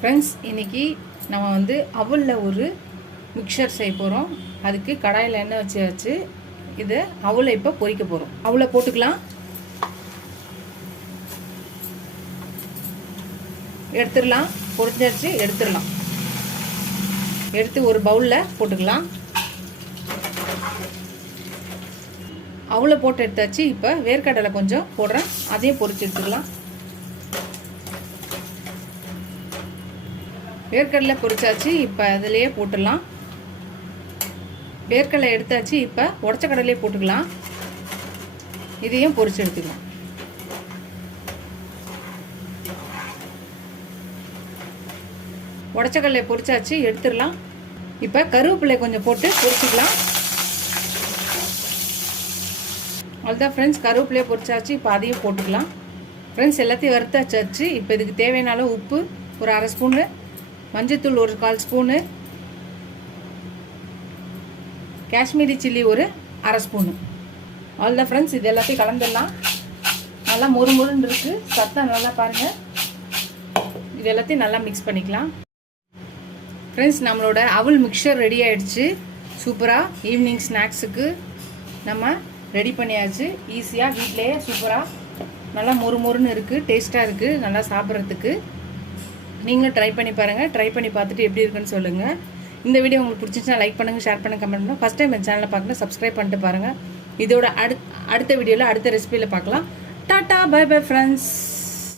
Friends, இன்றைக்கி நம்ம வந்து அவலில் ஒரு மிக்சர் செய்ய போகிறோம். அதுக்கு கடாயில் எண்ணெய் வச்சு இதை அவலை இப்போ பொரிக்க போகிறோம். அவலை போட்டுக்கலாம். எடுத்துடலாம். பொரிஞ்சாச்சு, எடுத்துடலாம். எடுத்து ஒரு பவுலில் போட்டுக்கலாம். அவலை போட்டு எடுத்தாச்சு. இப்போ வேர்க்கடலை கொஞ்சம் போடுறேன், அதையும் பொரிச்சு எடுத்துக்கலாம். வேர்க்கடலை பொரிச்சாச்சு. இப்போ அதிலேயே போட்டுடலாம். வேர்க்கடலை எடுத்தாச்சு. இப்போ உடச்ச கடலையே போட்டுக்கலாம். இதையும் பொரிச்சு எடுத்துக்கலாம். உடச்ச கடலையை பொரிச்சாச்சு, எடுத்துடலாம். இப்போ கருவேப்பிலை கொஞ்சம் போட்டு பொரிச்சிக்கலாம். அவ்வளோதான் ஃப்ரெண்ட்ஸ், கருவேப்பிலையை பொரிச்சாச்சு. இப்போ அதையும் போட்டுக்கலாம். ஃப்ரெண்ட்ஸ், எல்லாத்தையும் வறுத்தாச்சு. இப்போ இதுக்கு தேவையான அளவு உப்பு ஒரு 1/2 ஸ்பூனு, மஞ்சத்தூள் ஒரு 1/4 ஸ்பூனு, காஷ்மீரி சில்லி ஒரு 1/2 ஸ்பூனு. அவ்வளோதான் ஃப்ரெண்ட்ஸ், இது எல்லாத்தையும் கலந்துடலாம். நல்லா முறுமுறுன்னு இருக்குது, சத்தம் நல்லா பாருங்கள். இது எல்லாத்தையும் நல்லா மிக்ஸ் பண்ணிக்கலாம். ஃப்ரெண்ட்ஸ், நம்மளோட அவல் மிக்சர் ரெடி ஆகிடுச்சு. சூப்பராக ஈவினிங் ஸ்நாக்ஸுக்கு நம்ம ரெடி பண்ணியாச்சு. ஈஸியாக வீட்டிலேயே சூப்பராக நல்லா முறுமுறுன்னு இருக்குது, டேஸ்ட்டாக இருக்குது, நல்லா சாப்பிட்றதுக்கு. நீங்களும் ட்ரை பண்ணி பாருங்கள். ட்ரை பண்ணி பார்த்துட்டு எப்படி இருக்குன்னு சொல்லுங்கள். இந்த வீடியோ உங்களுக்கு பிடிச்சிச்சுன்னா லைக் பண்ணுங்கள், ஷேர் பண்ணுங்கள், கமெண்ட் பண்ணுங்கள். ஃபஸ்ட் டைம் என் சேனலை பார்க்கணும், சப்ஸ்கிரைப் பண்ணிட்டு பாருங்கள். இதோட அடுத்த வீடியோவில் அடுத்த ரெசிபியில் பார்க்கலாம். Tata, bye bye friends.